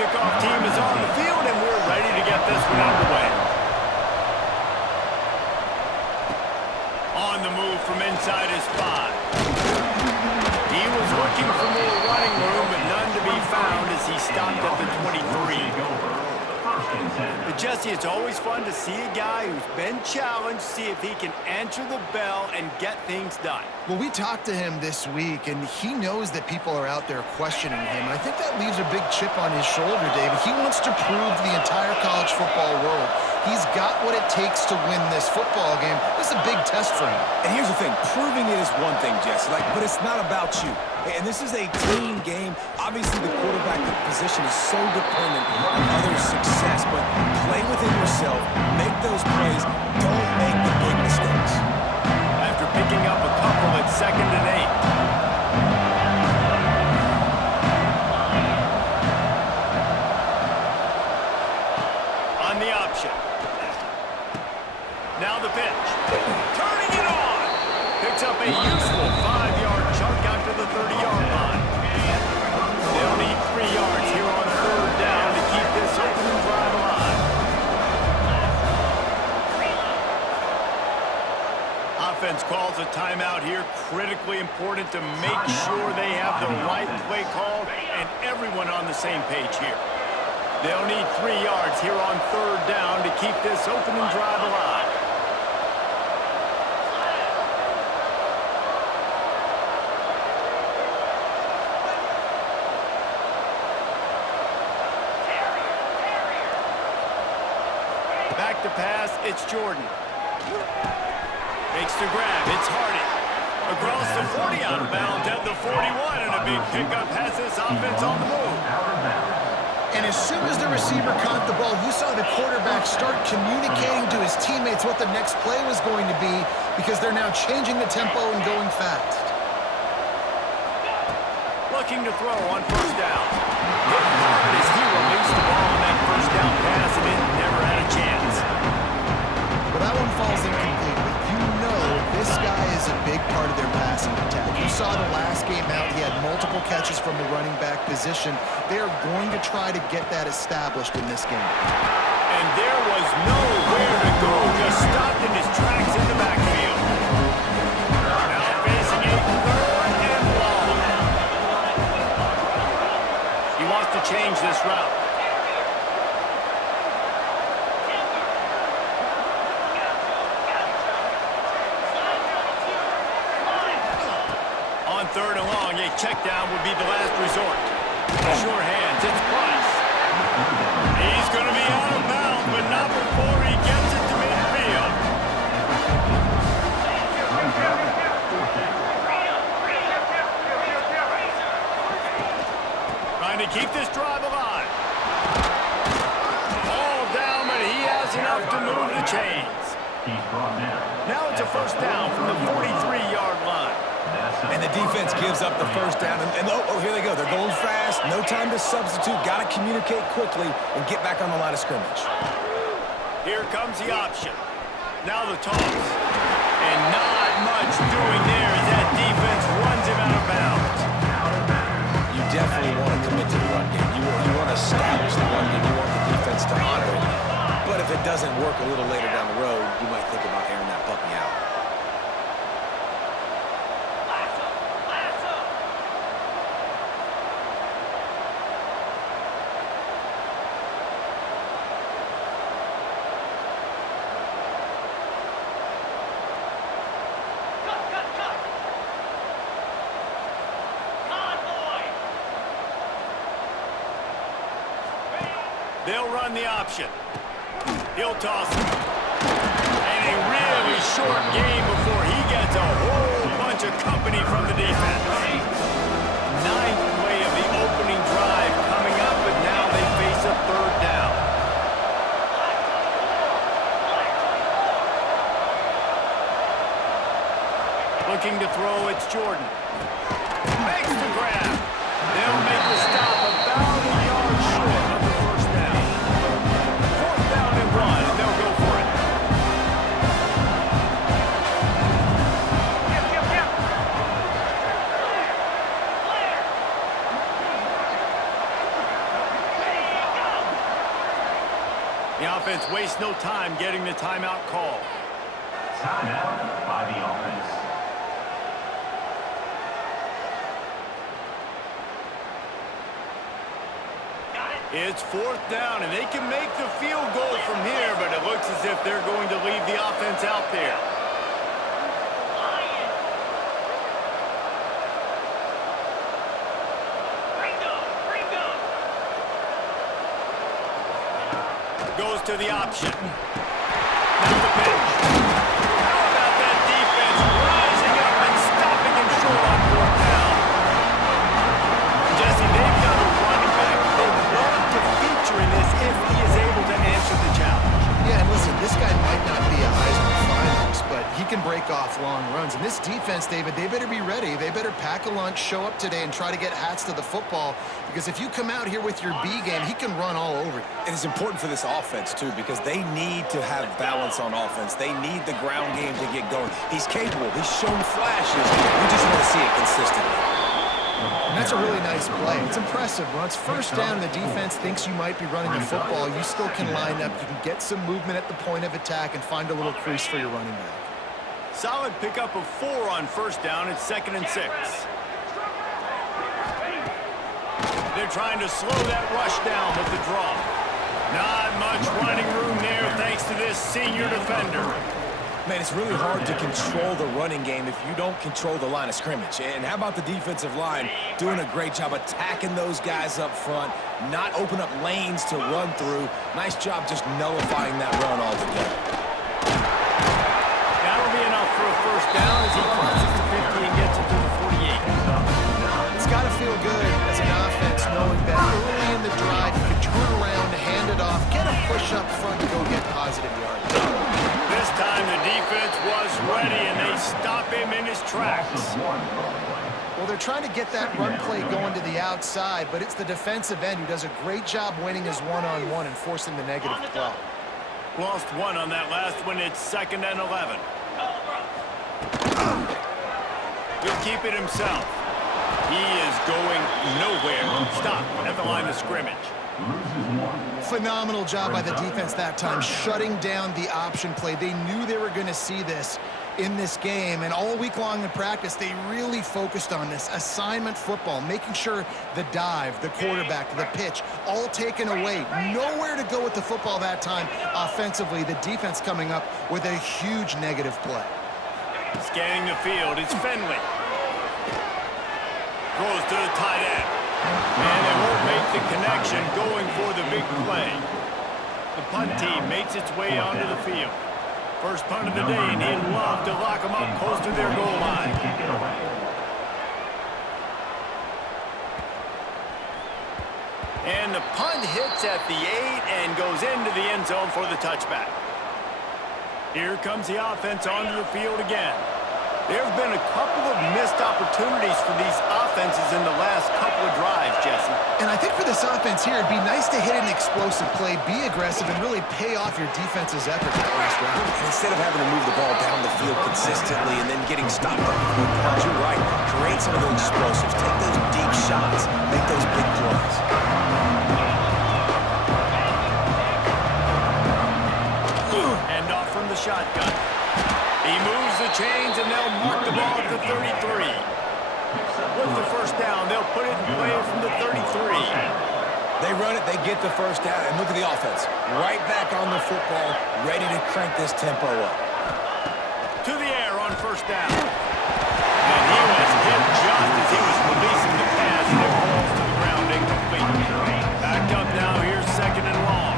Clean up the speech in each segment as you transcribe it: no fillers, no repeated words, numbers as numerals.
kickoff team is on the field, and we're ready to get this one underway. On the move from inside his 5. He was looking for more running room, but none to be found as he stopped at the 23. But Jesse, it's always fun to see a guy who's been challenged, see if he can answer the bell and get things done. Well, we talked to him this week, and he knows that people are out there questioning him. And I think that leaves a big chip on his shoulder, David. He wants to prove to the entire college football world he's got what it takes to win this football game. This is a big test for him. And here's the thing. Proving it is one thing, Jesse, but it's not about you. And this is a team game. Obviously, the quarterback position is so dependent on others' success, but play within yourself, make those plays, don't make the big mistakes. After picking up a couple at 2nd and 8. On the option. Now the pitch. Turning it on. Picks up a useful 5-yard chunk out to the 30-yard line. They'll need 3 yards here on 3rd down to keep this opening drive alive. Offense calls a timeout here. Critically important to make sure they have the right play call and everyone on the same page here. They'll need 3 yards here on 3rd down to keep this opening drive alive. Back to pass, it's Jordan. Makes the grab, it's Hardy. Across the 40, out of bounds at the 41, and a big pickup has this offense on the move. And as soon as the receiver caught the ball, you saw the quarterback start communicating to his teammates what the next play was going to be because they're now changing the tempo and going fast. Looking to throw on 1st down. Hit hard as he released the ball on that 1st down pass, and it never had a chance. Well, that one falls incomplete, but you know this guy is a big part of their passing attack. You saw the last game out, he had multiple catches from the running back position. They're going to try to get that established in this game. And there was nowhere to go, just stopped in his tracks in the backfield. Now facing a 3rd and long. He wants to change this route. On 3rd and long, a check down would be the last resort. Sure hands, it's Price. He's going to be out of bounds, but not before he gets it to midfield. Trying to keep this drive alive. All down, but he has enough to move the chains. Now it's a 1st down from the 43-yard line. And the defense gives up the 1st down. And oh, here they go. They're going fast. No time to substitute. Got to communicate quickly and get back on the line of scrimmage. Here comes the option. Now the toss. And not much doing there as that defense runs him out of bounds. You definitely want to commit to the run game. You want to establish the run game. You want the defense to honor it. But if it doesn't work a little later down the road, you might think about airing that puppy out. They'll run the option. He'll toss it. And a really short game before he gets a whole bunch of company from the defense. 9th play of the opening drive coming up, but now they face a 3rd down. Looking to throw, it's Jordan. Makes the grab. They'll make the stop about a yard short of the 1st down. 4th down and 1, and they'll go for it. offense wastes no time getting the timeout call. Timeout by the offense. It's 4th down, and they can make the field goal from here, but it looks as if they're going to leave the offense out there. Goes to the option. Now the pitch. How about that defense rising up and stopping him short on 4th down? Jesse, they've got a running back they love to feature in this if he is able to answer the challenge. Yeah, and listen, this guy might not be a Heisman finalist, but he can break off long runs. And this defense, David, they better be ready. They better pack a lunch, show up today, and try to get hats to the football. Because if you come out here with your B game, he can run all over you. And it's important for this offense, too, because they need to have balance on offense. They need the ground game to get going. He's capable. He's shown flashes. We just want to see it consistently. And that's a really nice play. It's impressive. When it's 1st down and the defense thinks you might be running the football, you still can line up. You can get some movement at the point of attack and find a little crease for your running back. Solid pickup of 4 on 1st down. It's 2nd and 6. They're trying to slow that rush down with the draw. Not much running room there thanks to this senior defender. Man, it's really hard to control the running game if you don't control the line of scrimmage. And how about the defensive line doing a great job attacking those guys up front, not open up lanes to run through. Nice job just nullifying that run altogether. That'll be enough for a 1st down as he crosses the 50 and gets it to the 48. It's got to feel good as an offense knowing that early in the drive you can turn around, hand it off, get a push up front, and go get positive yards. This time the defense was ready and they stop him in his tracks. Well, they're trying to get that run play going to the outside, but it's the defensive end who does a great job winning his one-on-one and forcing the negative play. Lost 1 on that last one. It's 2nd and 11. He'll keep it himself. He is going nowhere. Stop at the line of scrimmage. Phenomenal job by the defense that time, shutting down the option play. They knew they were going to see this in this game, and all week long in practice, they really focused on this. Assignment football, making sure the dive, the quarterback, the pitch, all taken away. Nowhere to go with the football that time offensively. The defense coming up with a huge negative play. Scanning the field, it's Finley. Throws to the tight end. And they won't make the connection going for the big play. The punt team makes its way onto the field. First punt of the day, and he'd love to lock them up close to their goal line. And the punt hits at the 8 and goes into the end zone for the touchback. Here comes the offense onto the field again. There have been a couple of missed opportunities for these offenses in the last couple of drives, Jesse. And I think for this offense here, it'd be nice to hit an explosive play, be aggressive, and really pay off your defense's effort that last round. And instead of having to move the ball down the field consistently and then getting stopped on the field, you're right. Create some of those explosives. Take those deep shots. Make those big plays. Hand off from the shotgun. He moves the chains, and they'll mark the ball at the 33. With the 1st down, they'll put it in play from the 33. They run it, they get the 1st down, and look at the offense. Right back on the football, ready to crank this tempo up. To the air on 1st down. And he was hit just as he was releasing the pass, and it falls to the ground incomplete. Backed up now, here's 2nd and long.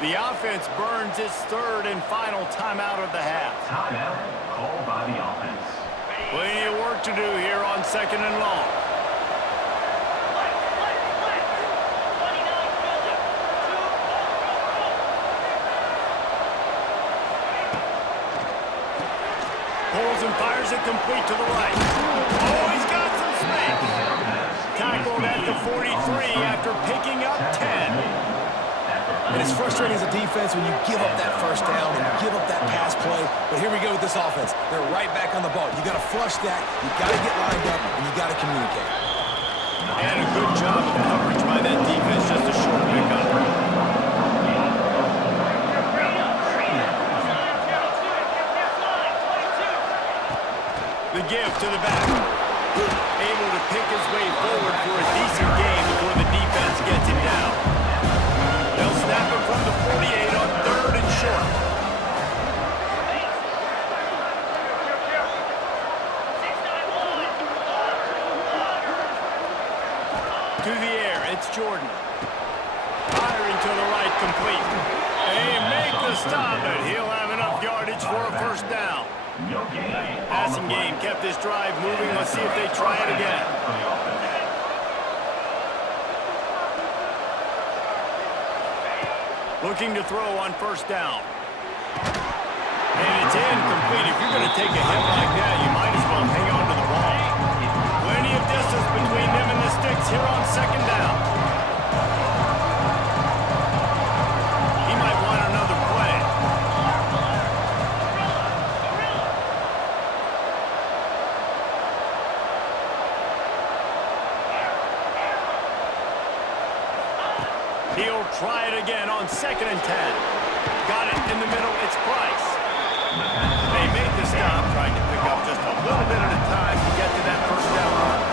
The offense burns its 3rd and final timeout of the half. Timeout called by the offense. Plenty of work to do here on 2nd and long. Pulls and fires it complete to the right. Oh, he's got some space. Tackled at the 43 after picking up 10. And it's frustrating as a defense when you give up that first down and you give up that pass play. But here we go with this offense. They're right back on the ball. You got to flush that. You got to get lined up, and you got to communicate. And a good job of coverage by that defense. Just a short pickup. The give to the back. Able to pick his way forward for a decent gain before the defense gets him down. They'll snap him from the 48 on 3rd and short. To the air, it's Jordan. Firing to the right, complete. They make the stop, but he'll have enough yardage for a first down. Passing game kept this drive moving. Let's see if they try it again. Looking to throw on first down. And it's incomplete. If you're going to take a hit like that, you might as well hang on to the ball. Plenty of distance between them and the sticks here on second down. He might want another play. He'll try it again on 2nd and 10. Got it in the middle. It's Price. They made the stop, trying to pick up just a little bit at a time to get to that first down mark.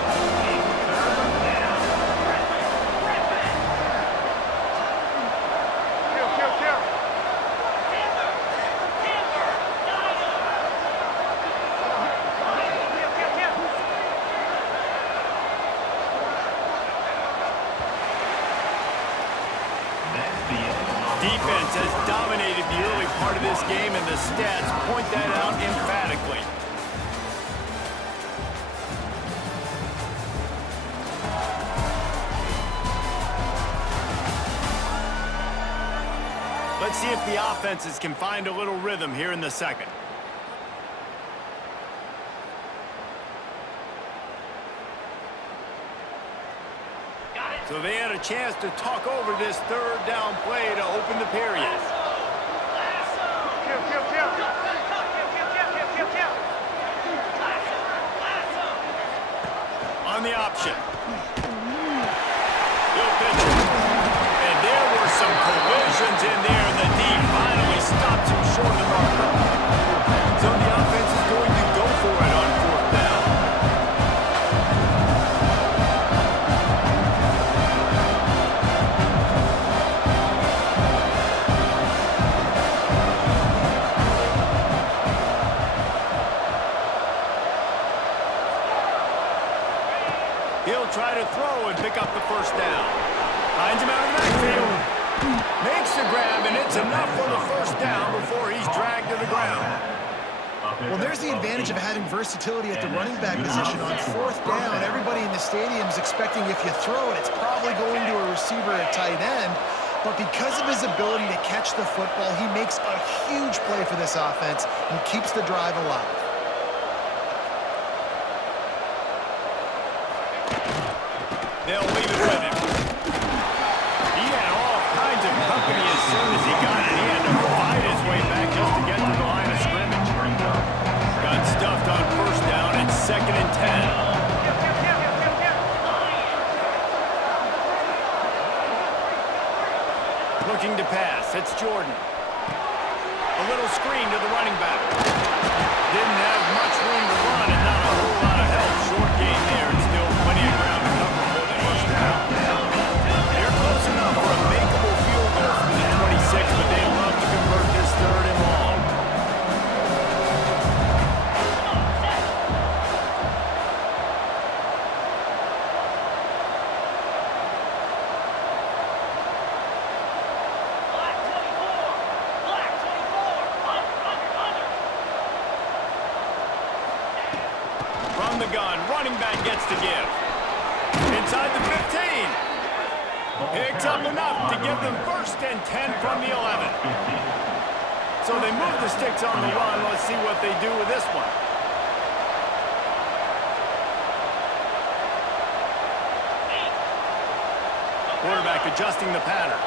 Defense has dominated the early part of this game, and the stats point that out emphatically. Let's see if the offenses can find a little rhythm here in the second. So they had a chance to talk over this 3rd down play to open the period. On the option. He'll pitch it. And there were some collisions in there, and the D finally stopped him short of the marker. So the offense is going to go for it on 4th down. He'll try to throw and pick up the first down. Finds him out of the backfield. Makes the grab, and it's enough for the first down before he's dragged to the ground. Well, there's the advantage of having versatility at the running back position. On 4th down, everybody in the stadium is expecting if you throw it, it's probably going to a receiver at tight end. But because of his ability to catch the football, he makes a huge play for this offense and keeps the drive alive. They'll leave it with him. He had all kinds of company as soon as he got it. He had to fight his way back just to get to the line of scrimmage. Got stuffed on first down. It's 2nd and 10. Looking to pass. It's Jordan. A little screen to the running back. Didn't have much room to run and not a whole lot of help. Short gain there. It's still plenty of ground to cover for the first down. They're close enough for a makeable field goal from the 26, but they love to convert this 3rd and long. From the gun, running back gets to give. Inside the 15. Picks up enough to give them 1st and 10 from the 11. So they move the sticks on the run. Let's see what they do with this one. quarterback adjusting the pattern.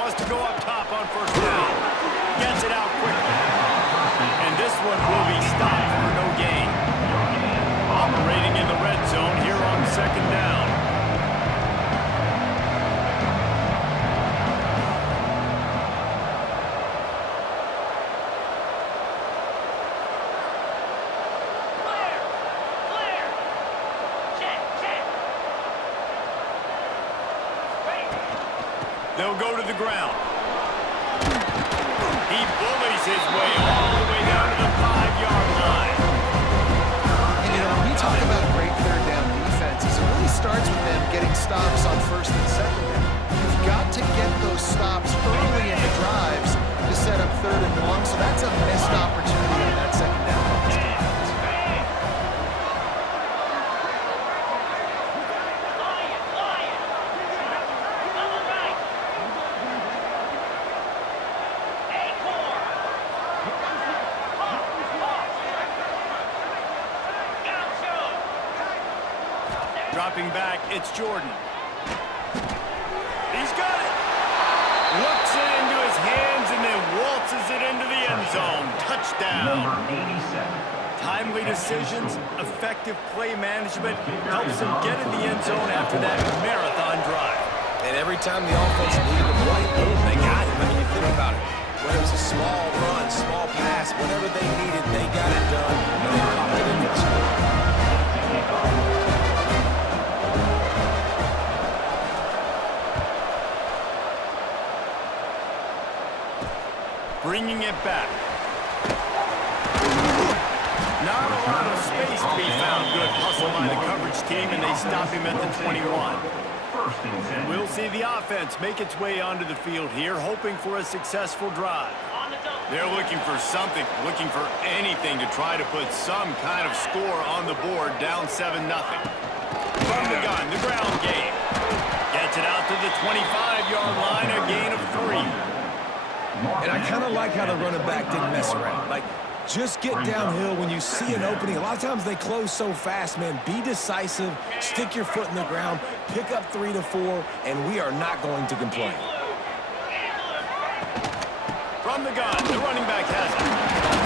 Wants to go up top on first down. Gets it out quickly. And this one will be stopped for no gain. Operating in the red zone here on second down. They'll go to the ground. He bullies his way all the way down to the 5-yard line. And, when we talk about great third down defenses, it really starts with them getting stops on first and second down. You've got to get those stops early in the drives to set up third and long, so that's a missed opportunity on that second down. Dropping back, it's Jordan. He's got it. Looks it into his hands and then waltzes it into the end zone. Touchdown. Number 87. Timely decisions, effective play management helps him get in the end zone after that marathon drive. And every time the offense needed a play, boom, they got it. I mean, you think about it. Whether it was a small run, small pass, whatever they needed, they got it done, and they popped it in the score. Bringing it back. Not a lot of space to be found. Good hustle by the coverage team, and they stop him at the 21. We'll see the offense make its way onto the field here, hoping for a successful drive. They're looking for something, looking for anything to try to put some kind of score on the board, down 7-0. From the gun, the ground game. Gets it out to the 25-yard line, a gain of 3. And I kind of like how the running back didn't mess around. Like, just get downhill when you see an opening. A lot of times they close so fast, man. Be decisive, stick your foot in the ground, pick up 3 to 4, and we are not going to complain. From the gun, the running back has it.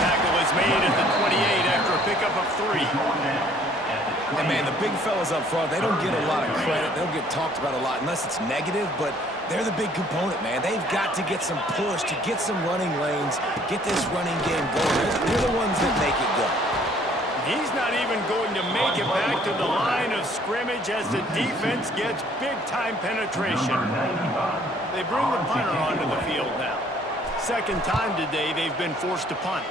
Tackle is made at the 28 after a pickup of 3. And, man, the big fellas up front, they don't get a lot of credit. They don't get talked about a lot unless it's negative, but they're the big component, man. They've got to get some push, to get some running lanes, get this running game going. They're the ones that make it go. He's not even going to make it back to the line of scrimmage as the defense gets big-time penetration. They bring the punter onto the field now. Second time today they've been forced to punt.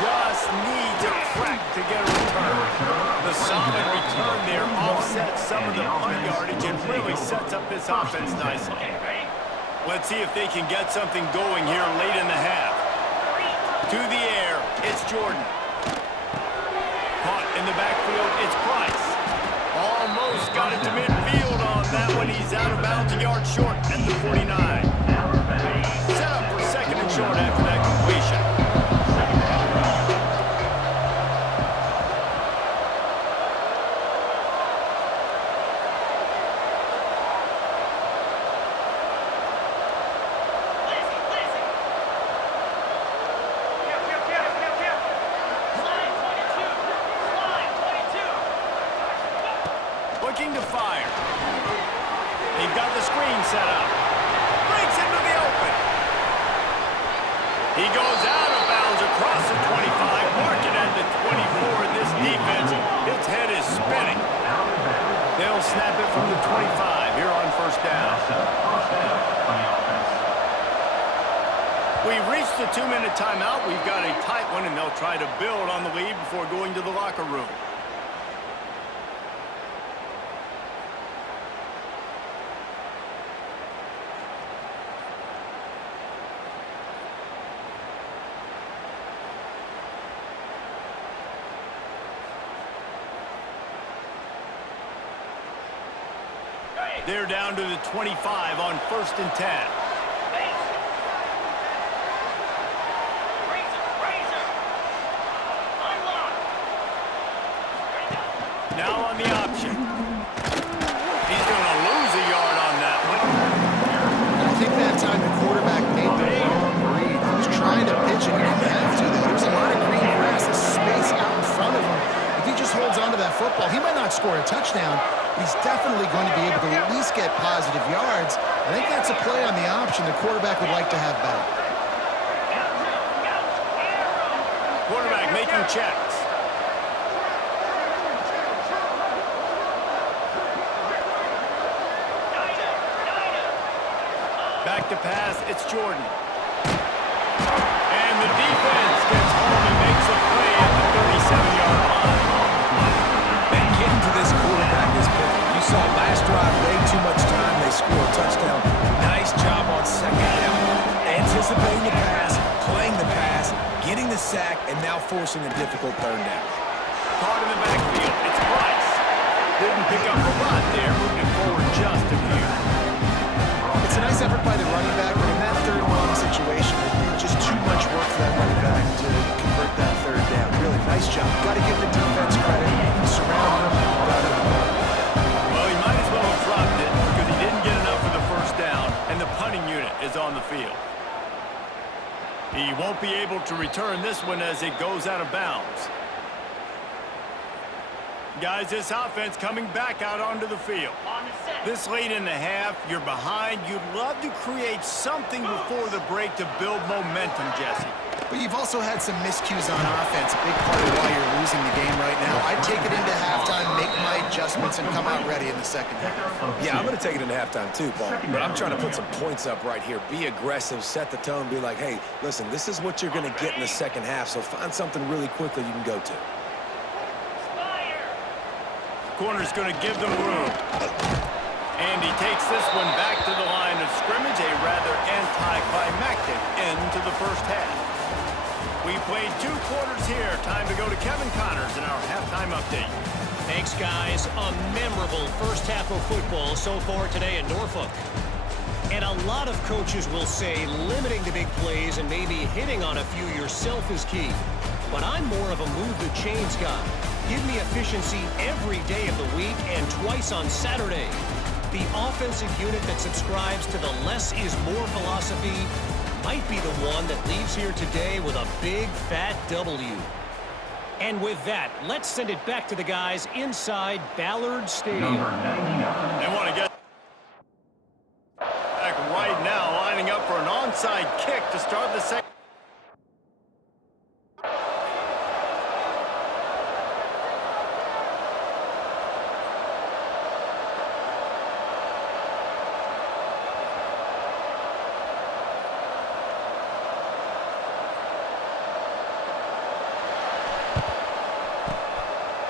Just needs a crack to get a return. The solid return there offsets some of the punt yardage and really sets up this offense nicely. Let's see if they can get something going here late in the half. To the air, it's Jordan. Caught in the backfield, it's Price. Almost got it to midfield on that one. He's out of bounds, a yard short at the 49. Set up for second and short after that completion. Looking to fire. They've got the screen set up. Breaks into the open. He goes out of bounds across the 25, marking at the 24. This defense, its head is spinning. They'll snap it from the 25 here on first down. We've reached the 2-minute timeout. We've got a tight one, and they'll try to build on the lead before going to the locker room. They're down to the 25 on first and 10. Now on the option. but he's definitely going to be able to at least get positive yards. I think that's a play on the option the quarterback would like to have back. Quarterback making checks. Back to pass, it's Jordan. And the defense gets home and makes a play at the 37-yard line. And getting to this quarterback is big. You saw last drive, way too much time. They score a touchdown. Nice job on second down. Anticipating the pass, playing the pass, getting the sack, and now forcing a difficult third down. Caught in the backfield, it's Bryce. Didn't pick up a lot there, moving it forward just a few. It's a nice effort by the running back, but in that third and long situation, it's just too much work for that running back to convert that third down. Really nice job. Got to give the defense credit. Surround him. Got it. Well, he might as well have dropped it because he didn't get enough for the first down, and the punting unit is on the field. He won't be able to return this one as it goes out of bounds. Guys, this offense coming back out onto the field. This late in the half, you're behind. You'd love to create something before the break to build momentum, Jesse. But you've also had some miscues on offense, a big part of why you're losing the game right now. I'd take it into halftime, make my adjustments, and come out ready in the second half. Yeah, I'm going to take it into halftime too, Paul. But I'm trying to put some points up right here. Be aggressive, set the tone, be like, hey, listen, this is what you're going to get in the second half, so find something really quickly you can go to. Corner's going to give them room. And he takes this one back to the line of scrimmage, a rather anticlimactic end to the first half. We played 2 quarters here. Time to go to Kevin Connors in our halftime update. Thanks, guys. A memorable first half of football so far today in Norfolk. And a lot of coaches will say limiting the big plays and maybe hitting on a few yourself is key. But I'm more of a move the chains guy. Give me efficiency every day of the week and twice on Saturday. The offensive unit that subscribes to the less is more philosophy might be the one that leaves here today with a big, fat W. And with that, let's send it back to the guys inside Ballard Stadium. They want to get back right now, lining up for an onside kick to start the second.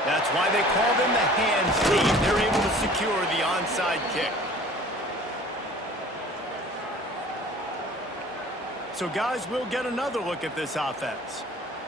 That's why they call them the hands team. They're able to secure the onside kick. So, guys, we'll get another look at this offense.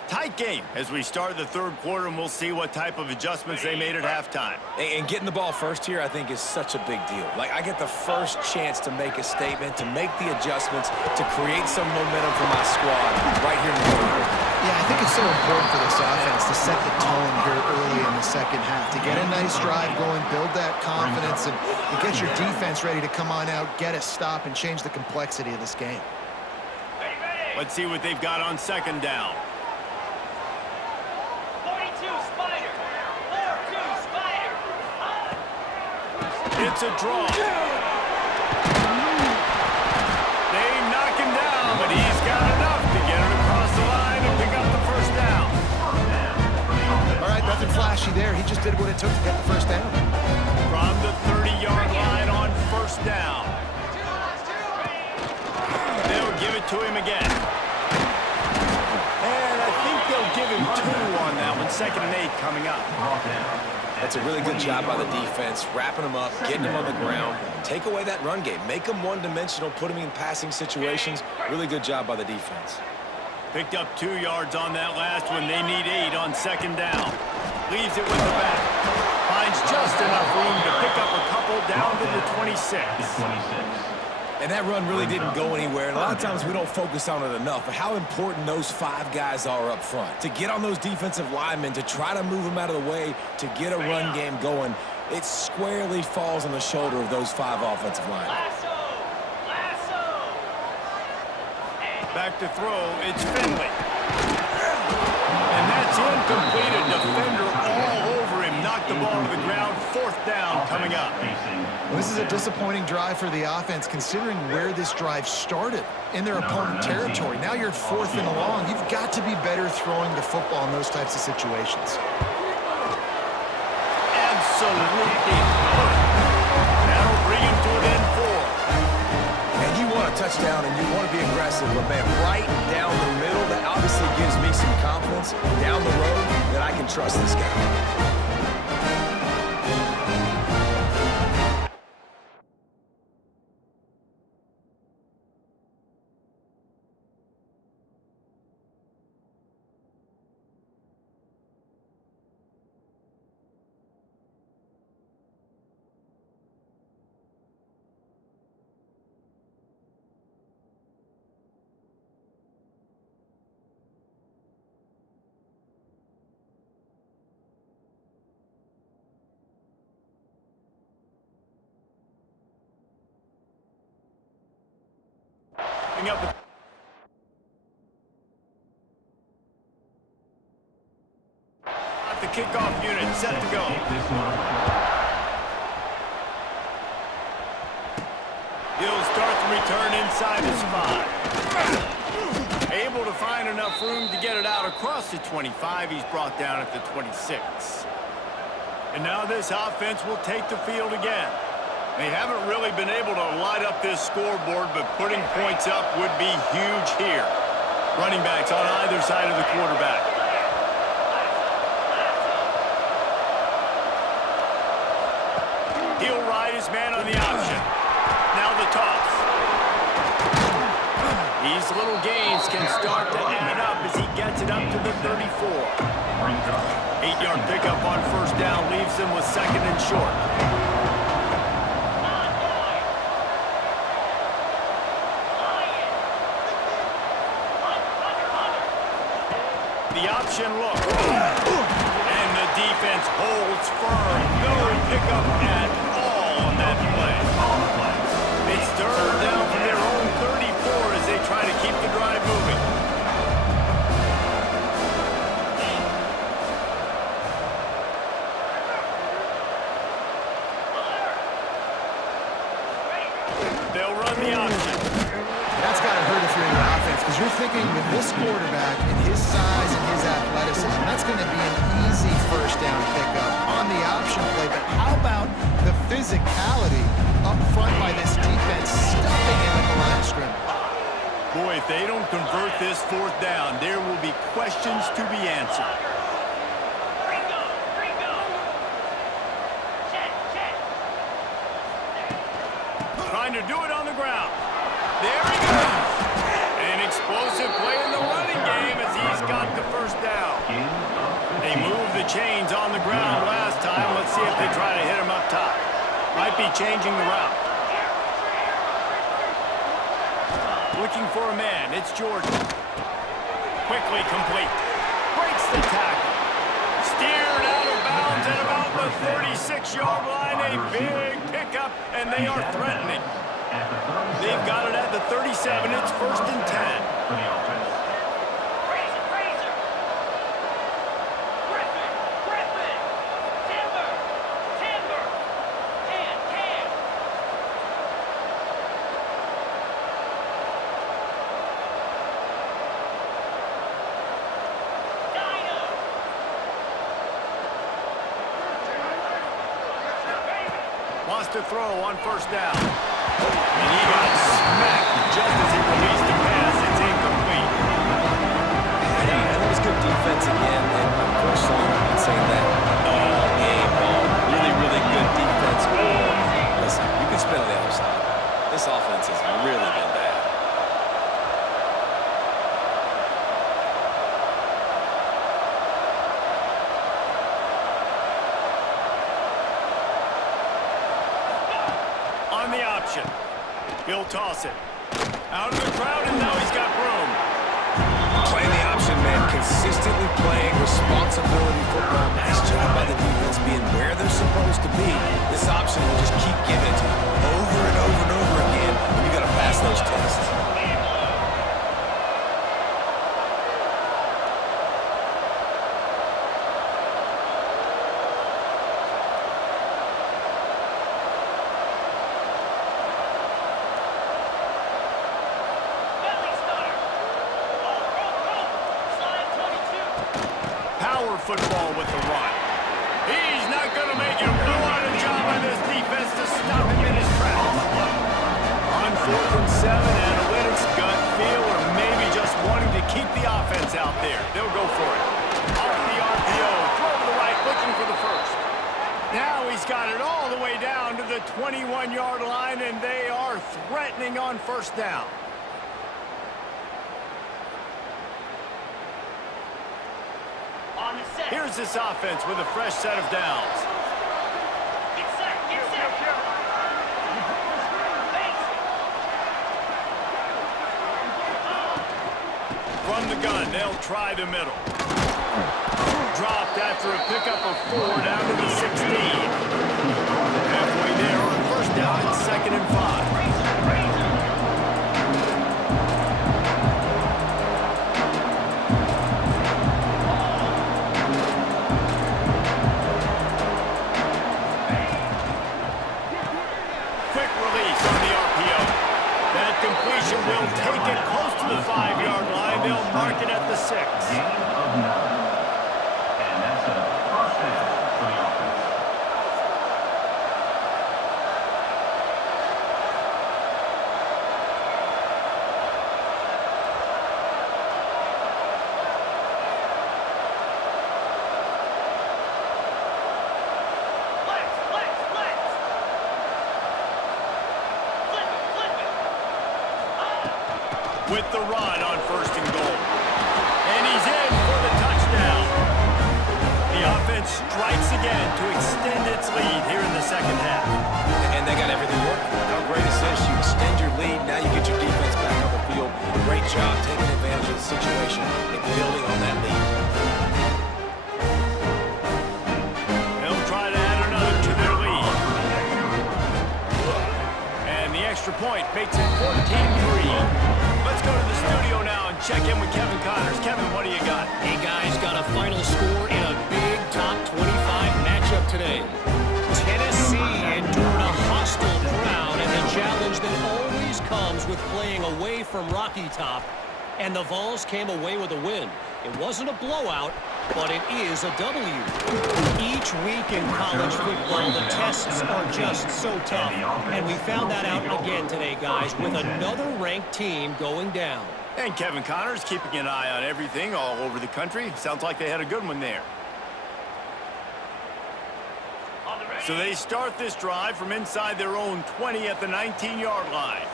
Tight game as we start the third quarter, and we'll see what type of adjustments they made at halftime. And getting the ball first here, I think, is such a big deal. Like, I get the first chance to make a statement, to make the adjustments, to create some momentum for my squad right here in the third. Yeah, I think it's so important for this offense to set the tone here early in the second half, to get a nice drive going, build that confidence, and get your defense ready to come on out, get a stop, and change the complexity of this game. Let's see what they've got on second down. 42 Spider. 4-2 Spider. It's a draw. They knock him down, but he's got enough to get it across the line and pick up the first down. All right, nothing flashy there. He just did what it took to get the first down. From the 30-yard line on first down. They'll give it to him again. And I think they'll give him 2 on that one. 2nd and 8 coming up. That's a really good job by the defense, wrapping them up, getting them on the ground. Take away that run game. Make them one-dimensional, put them in passing situations. Really good job by the defense. Picked up 2 yards on that last one. They need 8 on second down. Leaves it with the back. Finds just enough room to pick up a couple down to the 26. And that run really didn't go anywhere. And a lot of times we don't focus on it enough, but how important those 5 guys are up front. To get on those defensive linemen, to try to move them out of the way, to get a run game going, it squarely falls on the shoulder of those 5 offensive linemen. Back to throw, it's Finley. And that's incomplete. A defender all over him. Knocked the ball to the ground. 4th down coming up. Well, this is a disappointing drive for the offense, considering where this drive started in their opponent territory. Now you're at 4th and long. You've got to be better throwing the football in those types of situations. Absolutely. That'll bring him to an end 4. And you want a touchdown and you want to be aggressive, but man, right down the middle, that obviously gives me some confidence down the road that I can trust this guy. Up the kickoff unit set to go. He'll start the return inside his 5. Able to find enough room to get it out across the 25. He's brought down at the 26. And now this offense will take the field again. They haven't really been able to light up this scoreboard, but putting points up would be huge here. Running backs on either side of the quarterback. He'll ride his man on the option. Now the toss. These little gains can start to add up as he gets it up to the 34. 8-yard pickup on 1st down leaves them with 2nd and short. The option look. And the defense holds firm. No pickup at all on that play. It's 3rd down from their own 34 as they try to keep the drive moving. They'll run the option. That's got to hurt if you're in the offense, because you're thinking with this quarterback and his size and his athleticism, that's going to be an easy 1st down pickup on the option play. But how about the physicality up front by this defense stuffing him at the line of scrimmage? Boy, if they don't convert this 4th down, there will be questions to be answered. Trying to do it on the ground. There he goes. An explosive play in the running game as he's got the 1st down. They moved the chains on the ground last time. Let's see if they try to hit him up top. Might be changing the route. Looking for a man. It's Jordan. Quickly complete. Breaks the tackle. Steered out of bounds at about the 36-yard line. A big pickup, and they are threatening. They've got it at the 37. It's 1st and 10. Wants to throw on 1st down. And he got smacked just as he released the pass. It's incomplete. Yeah, that was good defense again, and unfortunately, I've been saying that all game long. Really, really good defense. Listen, you can spin on the other side. This offense has really been bad. On the option. He'll toss it. Out of the crowd, and now he's got room. Playing the option, man. Consistently playing responsibility football. Nice job by the defense being where they're supposed to be. This option will just keep giving it to you over and over and over again, and you got to pass those tests. football with the run. He's not going to make it. What a job by this defense to stop him in his tracks. On 4th and 7, analytics, gut feel, or maybe just wanting to keep the offense out there. They'll go for it. Off the RPO, throw to the right, looking for the first. Now he's got it all the way down to the 21-yard line, and they are threatening on first down. On the set. Here's this offense with a fresh set of downs. Get set. Get set. Thanks. From the gun, they'll try the middle. Dropped after a pickup of 4 down to the 16. Halfway there on first down, it's 2nd and 5. Quick release on the RPO. That completion will take it close to the 5-yard line. They'll mark it at the 6. Gain of 9. And that's a first down for the offense. Flex. Flip it. With the run on 1st and goal. And he's in for the touchdown. The offense strikes again to extend its lead here in the second half. And they got everything working. How great is this? You extend your lead, now you get your defense back on the field. Great job taking advantage of the situation and building on that lead. They'll try to add another to their lead. And the extra point makes it 14-3. Let's go to the studio now and check in with Kevin Connors. Kevin, what do you got? Hey, guys, got a final score in a big top 25 matchup today. Tennessee endured a hostile crowd and the challenge that always comes with playing away from Rocky Top, and the Vols came away with a win. It wasn't a blowout, but it is a W. Each week in college football, the tests are just so tough, and we found that out again today, guys, with another ranked team going down. And Kevin Connors keeping an eye on everything all over the country. Sounds like they had a good one there. On the ready. So they start this drive from inside their own 20 at the 19-yard line.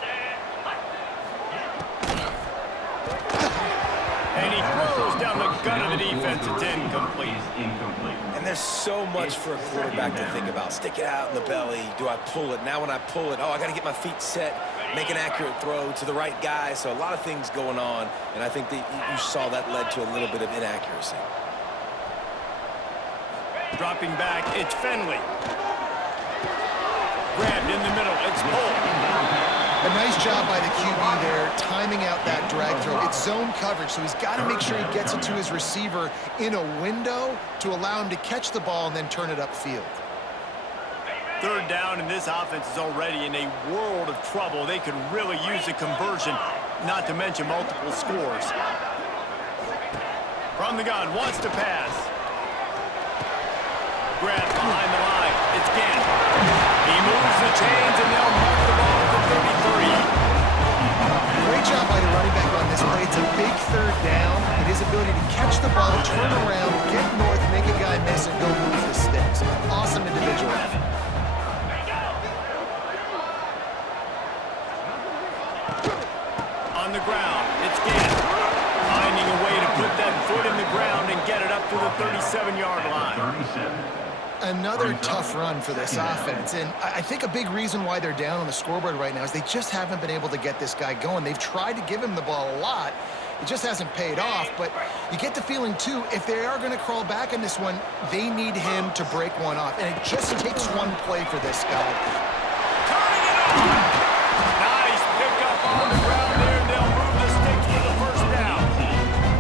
And he throws down the gun of the defense. It's incomplete. Incomplete. And there's so much for a quarterback to think about. Stick it out in the belly. Do I pull it? Now when I pull it, I got to get my feet set, make an accurate throw to the right guy. So a lot of things going on, and I think that you saw that led to a little bit of inaccuracy. Dropping back, it's Finley. Grabbed in the middle, it's Polk. A nice job by the QB there, timing out that drag throw. It's zone coverage, so he's got to make sure he gets it to his receiver in a window to allow him to catch the ball and then turn it upfield. 3rd down, and this offense is already in a world of trouble. They could really use a conversion, not to mention multiple scores. From the gun, wants to pass. Grabbed behind the line. It's Gant. He moves the chains, and they'll mark the ball at the 33. Great job by the running back on this play. It's a big 3rd down, and his ability to catch the ball, turn around, get north, make a guy miss, and go move the sticks. Awesome individual effort. On the ground, it's Gant. Finding a way to put that foot in the ground and get it up to the 37-yard line. 37. Another tough run for this offense, and I think a big reason why they're down on the scoreboard right now is they just haven't been able to get this guy going. They've tried to give him the ball a lot. It just hasn't paid off, but you get the feeling, too, if they are going to crawl back in this one, they need him to break one off, and it just takes one play for this guy. Turning it on! Nice pickup on the ground there, and they'll move the sticks for the first down.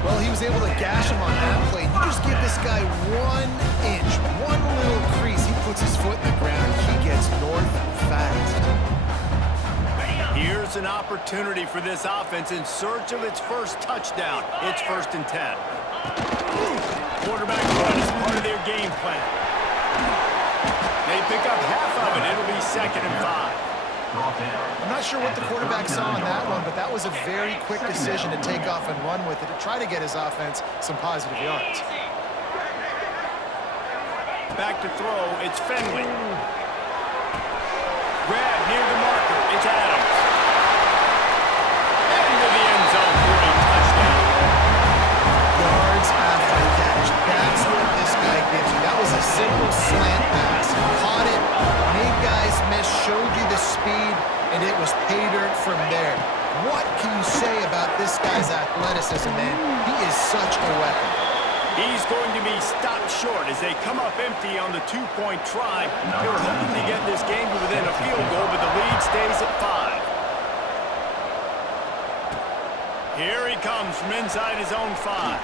Well, he was able to gash him on that play. You just give this guy 1 inch, one little crease. He puts his foot in the ground. He gets north fast. Here's an opportunity for this offense in search of its first touchdown. It's 1st and 10. Quarterback run is part of their game plan. They pick up half of it. It'll be 2nd and 5. I'm not sure what the quarterback saw on that one, but that was a very quick decision to take off and run with it to try to get his offense some positive yards. Back to throw, it's Finley. Grab near the marker, it's Adams. Into the end zone for a touchdown. Yards after catch. That's what this guy gives you. That was a simple slant pass. Caught it, made guys miss, showed you the speed, and it was pay dirt from there. What can you say about this guy's athleticism, man? He is such a weapon. He's going to be stopped short as they come up empty on the 2-point try. They were hoping to get this game to within a field goal, but the lead stays at 5. Here he comes from inside his own 5.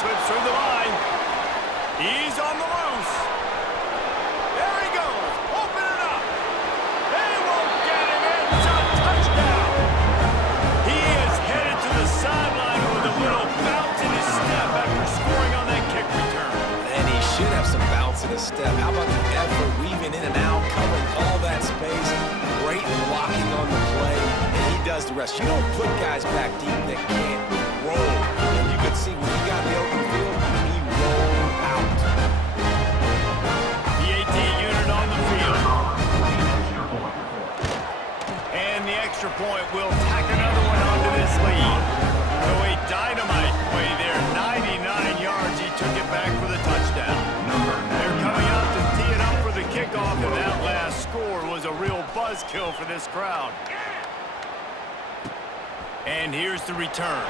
Slips through the line. He's on the loose. There he goes. Open it up. They won't get him. It's a touchdown. He is headed to the sideline with a little bounce in his step after scoring on that kick return. And he should have some bounce in his step. How about the effort, weaving in and out, covering all that space, great blocking on the play, and he does the rest. You don't put guys back deep that can't roll. And you can see when he got in the open field, he rolled out. The 18 unit on the field. And the extra point will tack another one onto this lead. So a dynamite play there. 99 yards. He took it back for the touchdown. They're coming out to tee it up for the kickoff, and that last score was a real buzzkill for this crowd. And here's the return.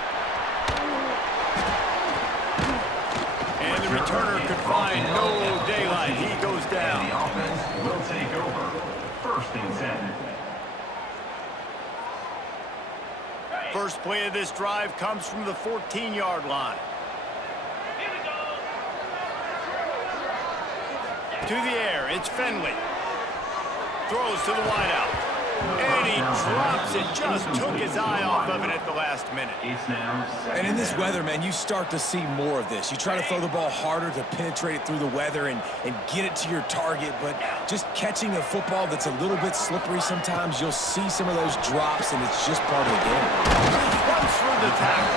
And the returner could find no daylight. He goes down. The offense will take over. 1st and 10. First play of this drive comes from the 14-yard line. Here we go. To the air, it's Finley. Throws to the wideout. And he drops it. Just took his eye off of it at the last minute. It's now 2nd And in this weather, man, you start to see more of this. You try to throw the ball harder to penetrate it through the weather and get it to your target, but just catching a football that's a little bit slippery sometimes, you'll see some of those drops, and it's just part of the game. Runs through the tackle.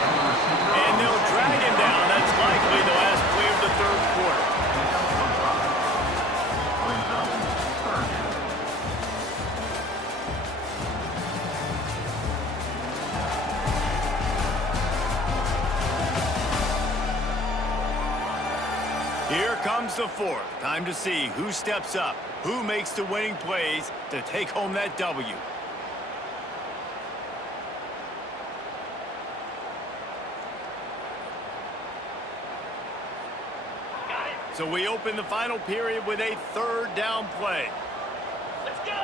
And they'll drag him down. That's likely the last play of the 3rd quarter. Here comes the 4th. Time to see who steps up, who makes the winning plays to take home that W. So we open the final period with a 3rd down play. Let's go.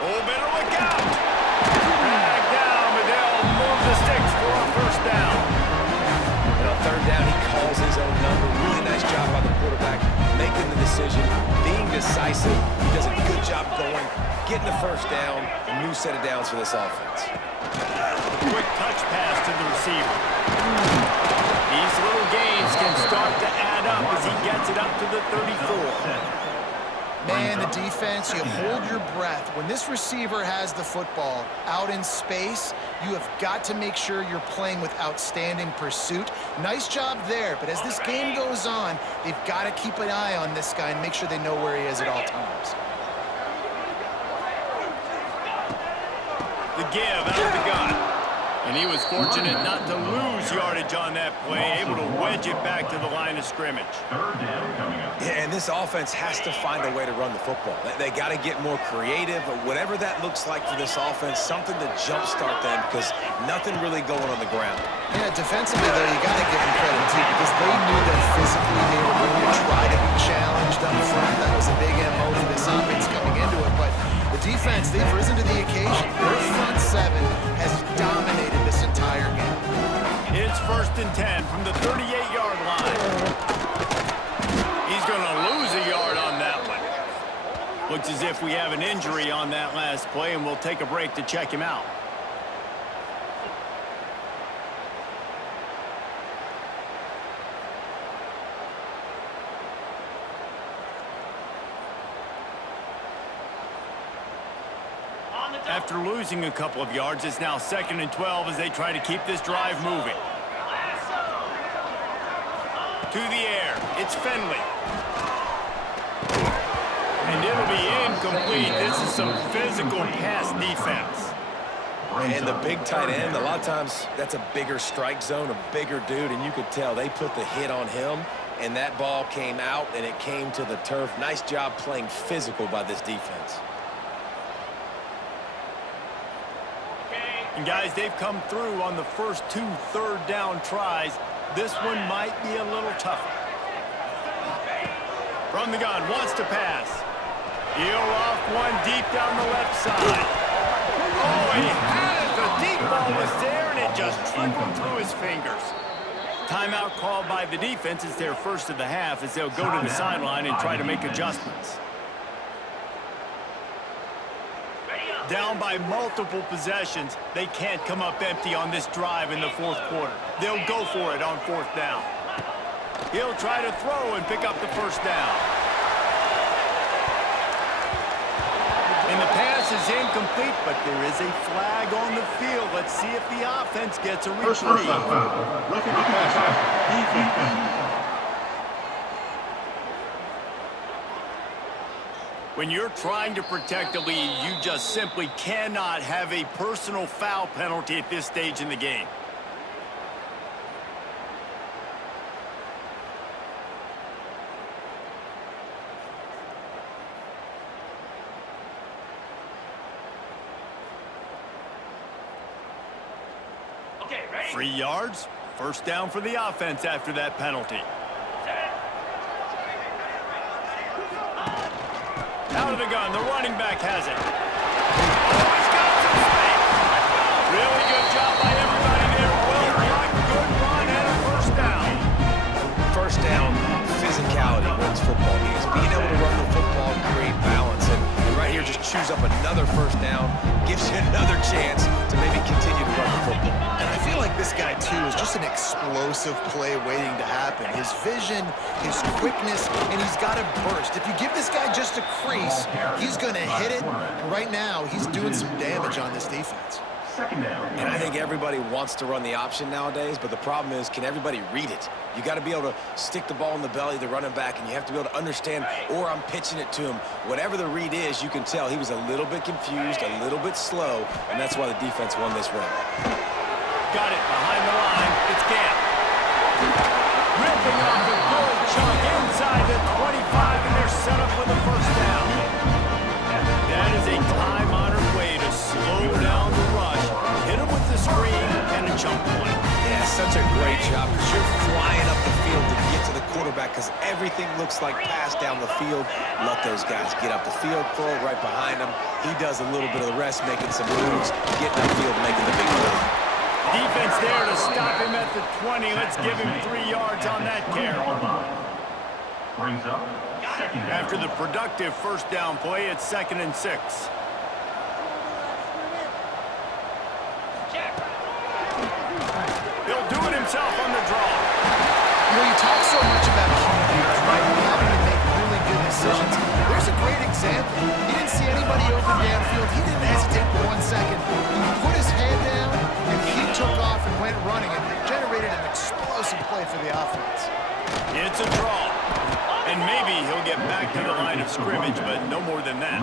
Oh, better look out. Drag down, but they'll move the sticks for a 1st down. And on 3rd down, he calls his own number. Really nice job by the quarterback, making the decision, being decisive. He does a good job going, getting the 1st down, a new set of downs for this offense. Quick touch pass to the receiver. These little gains can start to add up as he gets it up to the 34. Man, the defense, you hold your breath. When this receiver has the football out in space, you have got to make sure you're playing with outstanding pursuit. Nice job there, but as this game goes on, they've got to keep an eye on this guy and make sure they know where he is at all times. The give out of the gun. And he was fortunate not to lose yardage on that play, able to wedge it back to the line of scrimmage. 3rd down coming up. Yeah, and this offense has to find a way to run the football. They got to get more creative, but whatever that looks like for this offense, something to jumpstart them because nothing really going on the ground. Yeah, defensively, though, you got to give them credit, too, because they knew that physically they were going to try to be challenged up front. That was a big MO for this offense coming into it, but the defense, they've risen to the occasion. Their front 7 has dominated this entire game. It's 1st and 10 from the 38-yard line. He's going to lose a yard on that one. Looks as if we have an injury on that last play, and we'll take a break to check him out. After losing a couple of yards, it's now 2nd and 12 as they try to keep this drive moving. To the air, it's Finley. And it'll be incomplete. This is some physical pass defense. And the big tight end, a lot of times that's a bigger strike zone, a bigger dude, and you could tell they put the hit on him, and that ball came out, and it came to the turf. Nice job playing physical by this defense. And guys, they've come through on the first 2 third-down tries. This one might be a little tougher. From the gun, wants to pass. He'll off one deep down the left side. Oh, he had it. The deep ball was there, and it just trickled through his fingers. Timeout called by the defense. It's their first of the half as they'll go to the sideline and try to make adjustments. Down by multiple possessions, they can't come up empty on this drive in the 4th quarter. They'll go for it on 4th down. He'll try to throw and pick up the 1st down. And the pass is incomplete, but there is a flag on the field. Let's see if the offense gets a reprieve. Roughing the passer. Defense. When you're trying to protect a lead, you just simply cannot have a personal foul penalty at this stage in the game. Okay, ready? 3 yards, 1st down for the offense after that penalty. Out of the gun, the running back has it. Oh, he's got some space. Really good job by everybody there. Well blocked, good run, and a 1st down. 1st down, physicality wins football games. Being able to run the football, create balance, and right here just choose up another 1st down, gives you another chance to maybe continue to run the football. And I feel like this guy, too, is just an explosive play waiting to happen. His vision, his quickness, and he's got to burst. If you give this guy just a crease, he's going to hit it. And right now, he's doing some damage on this defense. 2nd down. And I think everybody wants to run the option nowadays, but the problem is, can everybody read it? You got to be able to stick the ball in the belly of the running back, and you have to be able to understand, or I'm pitching it to him. Whatever the read is, you can tell he was a little bit confused, a little bit slow, and that's why the defense won this round. Got it behind the line. It's Gant. Ripping off a good chunk inside the 25, and they're set up with a 1st down. That is a time-honored way to slow down the rush, hit him with the screen, and a jump point. Yeah, such a great job, because you're flying up the field to get to the quarterback, because everything looks like pass down the field. Let those guys get up the field, throw it right behind him. He does a little bit of the rest, making some moves, getting upfield, making the big play. Defense there to stop him at the 20. Let's give him 3 yards on that carry. Brings up 2nd down. After the productive 1st down play, it's 2nd and 6. He'll do it himself on the draw. You know, you talk so much about QBs, right? And having to make really good decisions. There's a great example. He didn't see anybody open downfield. He didn't hesitate for 1 second. He put his head down, and he took off and went running, and generated an explosive play for the offense. It's a draw. And maybe he'll get back to the line of scrimmage, but no more than that.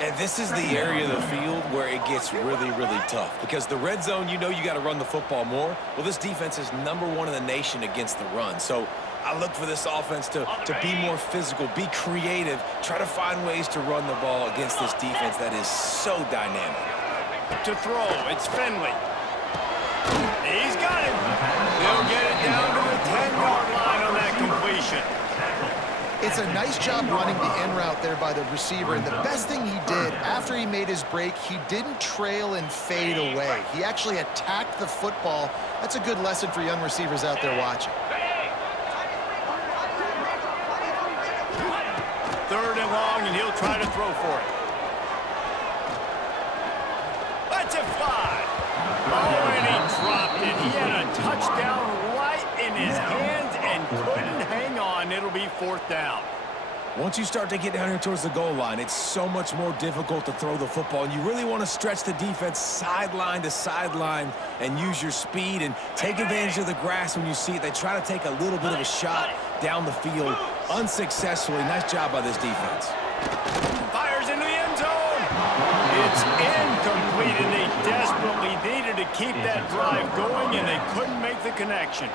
And this is the area of the field where it gets really, really tough. Because the red zone, you know you got to run the football more. Well, this defense is #1 in the nation against the run. So I look for this offense to be more physical, be creative, try to find ways to run the ball against this defense that is so dynamic. To throw, it's Finley. He's got it. They'll get it down to the 10-yard line on that completion. It's a nice job running the in route there by the receiver, and the best thing he did after he made his break, he didn't trail and fade away. He actually attacked the football. That's a good lesson for young receivers out there watching. 3rd and long, and he'll try to throw for it. Let's it fly. Oh, and he dropped it. He had a touchdown right in his hands and couldn't hang on. It'll be 4th down. Once you start to get down here towards the goal line, it's so much more difficult to throw the football, and you really want to stretch the defense sideline to sideline and use your speed and take advantage of the grass when you see it. They try to take a little bit of a shot down the field unsuccessfully. Nice job by this defense. Fires into the end zone. It's incomplete, and they desperately needed to keep that drive going, and they couldn't make the connection.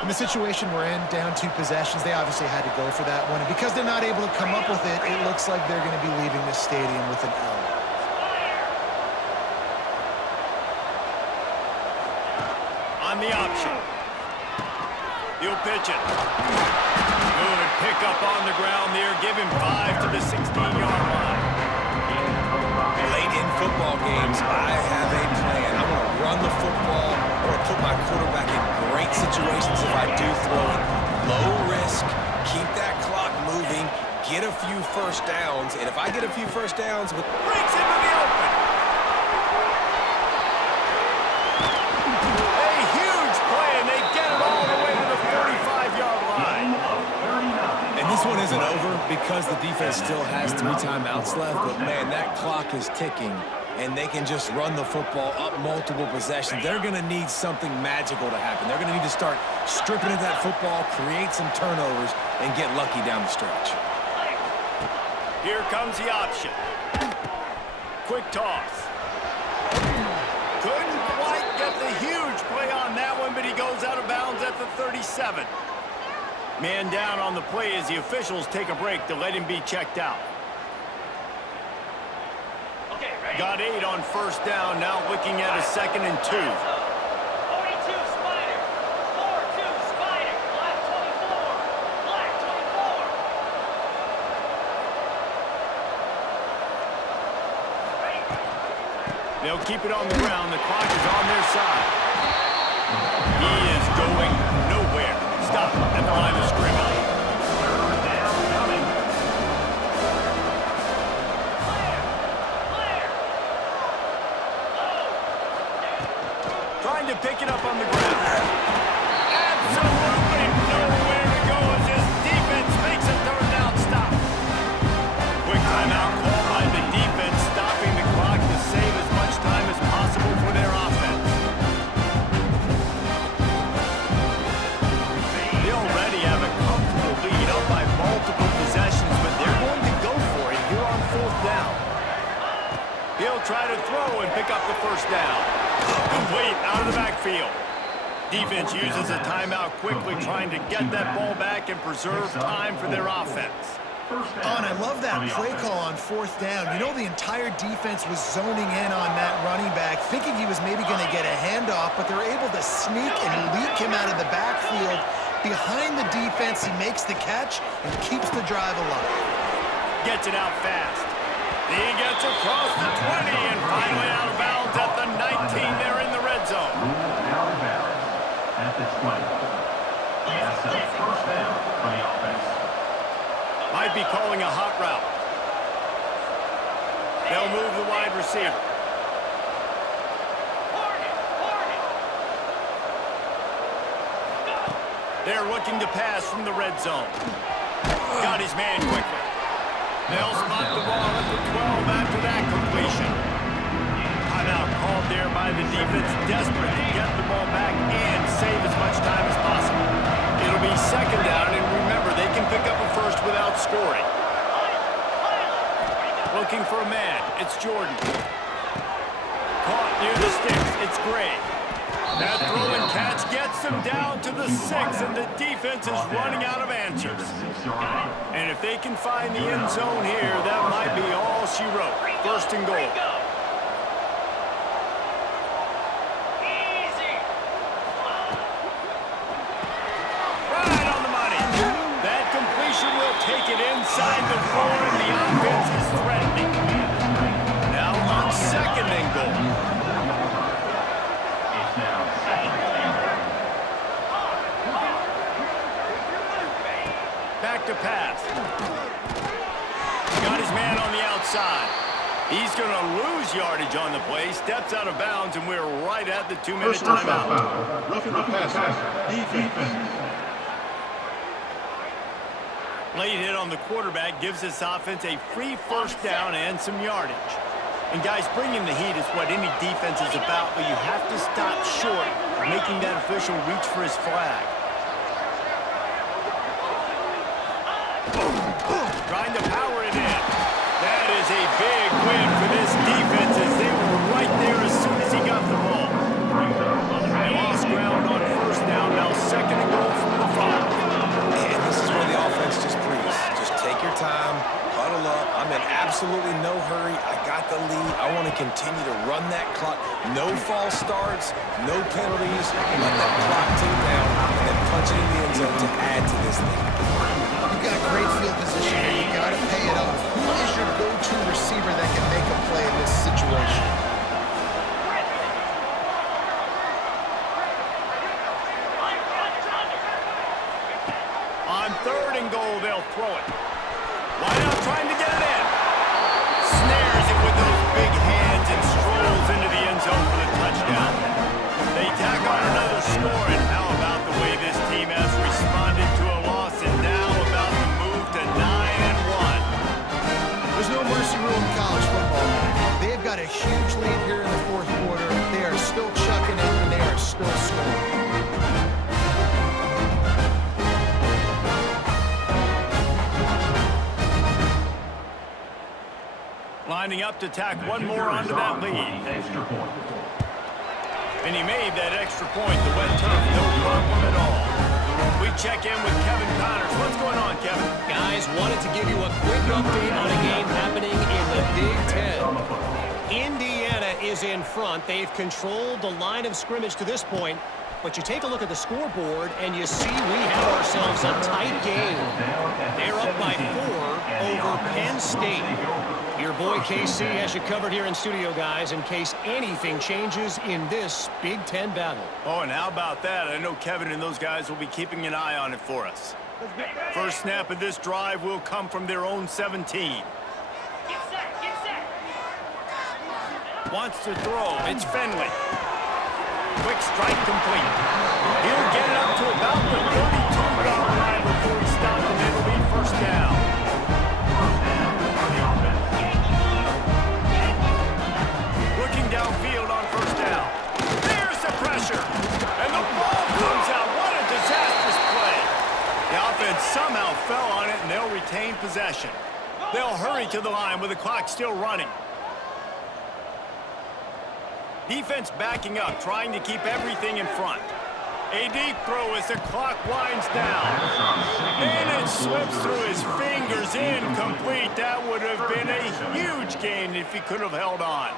In the situation we're in, down 2 possessions, they obviously had to go for that one. And because they're not able to come up with it, it looks like they're going to be leaving this stadium with an L. On the option. He'll pitch it. Good pick up on the ground there. Give him 5 to the 16-yard line. Late in football games, I have a plan. I'm going to run the football. I'm going to put my quarterback in great situations if I do throw it. Low risk, keep that clock moving, get a few first downs. And if I get a few first downs with... Breaks into the open. A huge play, and they get it all the way to the 45-yard line. And this one isn't over because the defense still has 3 timeouts left. But, man, that clock is ticking, and they can just run the football up multiple possessions. They're going to need something magical to happen. They're going to need to start stripping at that football, create some turnovers, and get lucky down the stretch. Here comes the option. Quick toss. Couldn't quite get the huge play on that one, but he goes out of bounds at the 37. Man down on the play as the officials take a break to let him be checked out. Okay, ready? Got 8 on first down, now looking at a 2nd and 2. 42 Spider. 4-2 Spider. Black 24. Black 24. They'll keep it on the ground. The clock is on their side. He is going nowhere. Stop at the line of scrimmage. Trying to pick it up on the ground. Absolutely nowhere to go as his defense makes a 3rd down stop. Quick timeout call by the defense, stopping the clock to save as much time as possible for their offense. They already have a comfortable lead up by multiple possessions, but they're going to go for it here on 4th down. He'll try to throw and pick up the 1st down. Complete out of the backfield. Defense uses a timeout quickly, trying to get that ball back and preserve time for their offense. And I love that play call on 4th down. You know, the entire defense was zoning in on that running back, thinking he was maybe going to get a handoff, but they're able to sneak and leak him out of the backfield. Behind the defense, he makes the catch and keeps the drive alive. Gets it out fast. He gets across the 20 and finally out of bounds at the 19 there in the red zone. Out of bounds at the 20. That's a 1st down for the offense. Might be calling a hot route. They'll move the wide receiver. They're looking to pass from the red zone. Got his man quickly. They'll spot the ball at the 12 after that completion. Timeout called there by the defense, desperate to get the ball back and save as much time as possible. It'll be 2nd down, and remember, they can pick up a 1st without scoring. Looking for a man. It's Jordan. Caught near the sticks. It's Gray. That throw and catch gets them down to the 6, and the defense is running out of answers. And if they can find the end zone here, that might be all she wrote. 1st and goal. Right on the money. That completion will take it inside the 4, and the offense is threatening. Now on 2nd and goal. It's now 2nd and goal. Back to pass. Got his man on the outside. He's going to lose yardage on the play. Steps out of bounds, and we're right at the 2-minute timeout. Roughing the passer. Defense. Late hit on the quarterback gives this offense a free first down and some yardage. And guys, bringing the heat is what any defense is about, but you have to stop short of making that official reach for his flag. Trying to power it in. That is a big win for this defense as they were right there as soon as he got the ball. They lost ground on first down, now second and goal from the 5. And this is where the offense just breathes. Just take your time, huddle up. I'm in absolutely no hurry. I got the lead. I want to continue to run that clock. No false starts, no penalties. Let that clock tick down and then punch it in the end zone to add to this lead. You've got great field position here. You got to pay it off. Who is your go-to receiver that can make a play in this situation? On third and goal, they'll throw it. Wide out trying to get it in. Snares it with those big hands and strolls into the end zone for the touchdown. They tack on another score, and how about the way this team has responded to a loss and now about to move to 9-1. There's no mercy rule in college football, man. They've got a huge lead here in the fourth quarter. They are still chucking it, and they are still scoring. Lining up to tack one more onto that lead. And he made that extra point. The wet turf, no problem at all. We check in with Kevin Connors. What's going on, Kevin? Guys, wanted to give you a quick update on a game happening in the Big Ten. Indiana is in front. They've controlled the line of scrimmage to this point. But you take a look at the scoreboard, and you see we have ourselves a tight game. They're up by 4 over Penn State. Your boy KC has you covered here in studio, guys, in case anything changes in this Big Ten battle. Oh, and how about that? I know Kevin and those guys will be keeping an eye on it for us. First snap of this drive will come from their own 17. Get set, get set. Wants to throw. It's Fenley. Quick strike complete. He'll get it up to about the 32-yard line before he stops, and it'll be first down. Looking downfield on first down. There's the pressure. And the ball comes out. What a disastrous play. The offense somehow fell on it, and they'll retain possession. They'll hurry to the line with the clock still running. Defense backing up, trying to keep everything in front. A deep throw as the clock winds down. And it slips through his fingers, incomplete. That would have been a huge gain if he could have held on.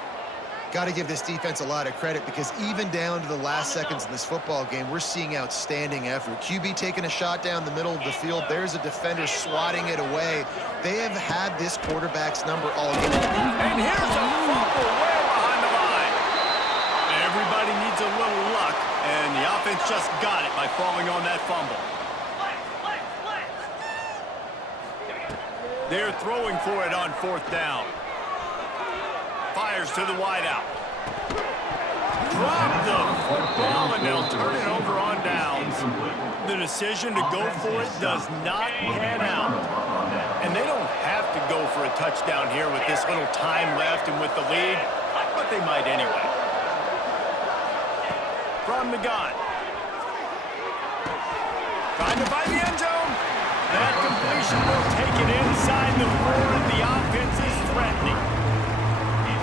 Got to give this defense a lot of credit because even down to the last seconds in this football game, we're seeing outstanding effort. QB taking a shot down the middle of the field. There's a defender swatting it away. They have had this quarterback's number all game. And here's a fumble way behind the line. Everybody needs a little luck, and the offense just got it by falling on that fumble. They're throwing for it on fourth down. Fires to the wideout. Drop the football, and they'll turn it over on downs. The decision to go for it does not pan out. And they don't have to go for a touchdown here with this little time left and with the lead, but they might anyway. From the gun. Trying to find the end zone. That completion will take it inside the 4, and the offense is threatening.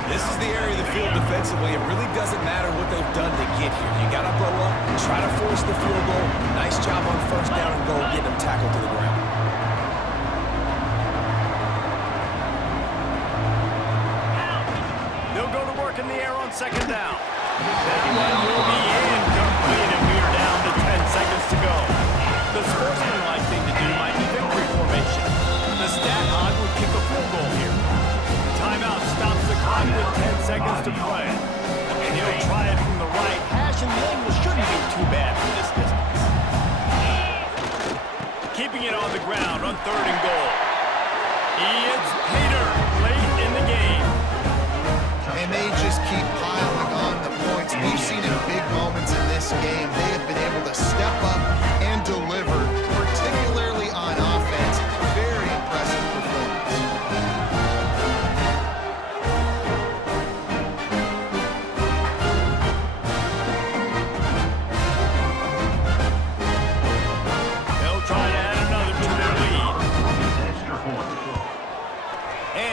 This is the area of the field defensively. It really doesn't matter what they've done to get here. You got to blow up, try to force the field goal. Nice job on first down and goal, getting them tackled to the ground. They'll go to work in the air on second down. That one will be incomplete, and we are down to 10 seconds to go. The sportsmanlike thing to do might be victory formation. The stat hog would kick a field goal here. The timeout stops the clock with 10 seconds to play. And he'll try it from the right hash, and the angle shouldn't be too bad from this distance. Keeping it on the ground on third and goal. It's Pater late in the game. And they just keep piling on the points. We've seen in big moments in this game, they have been able to step up and deliver, particularly on offense. Very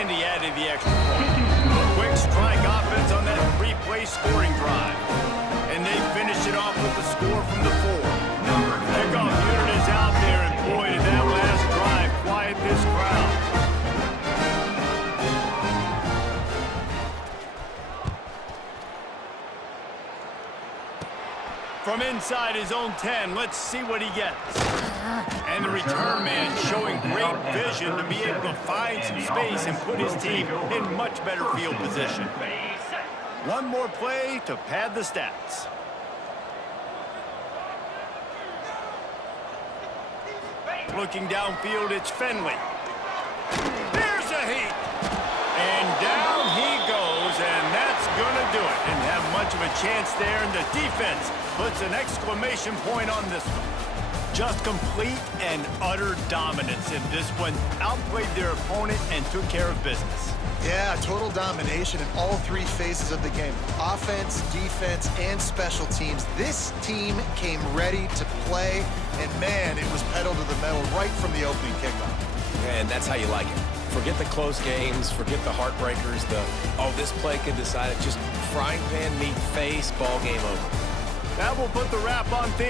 And he added the extra point. Quick strike offense on that three-play scoring drive. And they finish it off with the score from the 4. Kickoff unit is out there, and boy, did that last drive quiet this crowd. From inside his own 10, let's see what he gets. And the return man showing great vision to be able to find some space and put his team in much better field position. One more play to pad the stats. Looking downfield, it's Finley. There's a heat. And down he goes, and that's going to do it. Didn't have much of a chance there, and the defense puts an exclamation point on this one. Just complete and utter dominance in this one. Outplayed their opponent and took care of business. Yeah, total domination in all 3 phases of the game. Offense, defense, and special teams. This team came ready to play, and man, it was pedal to the metal right from the opening kickoff. And that's how you like it. Forget the close games, forget the heartbreakers, this play could decide it. Just frying pan, meat face, ball game over. That will put the wrap on things.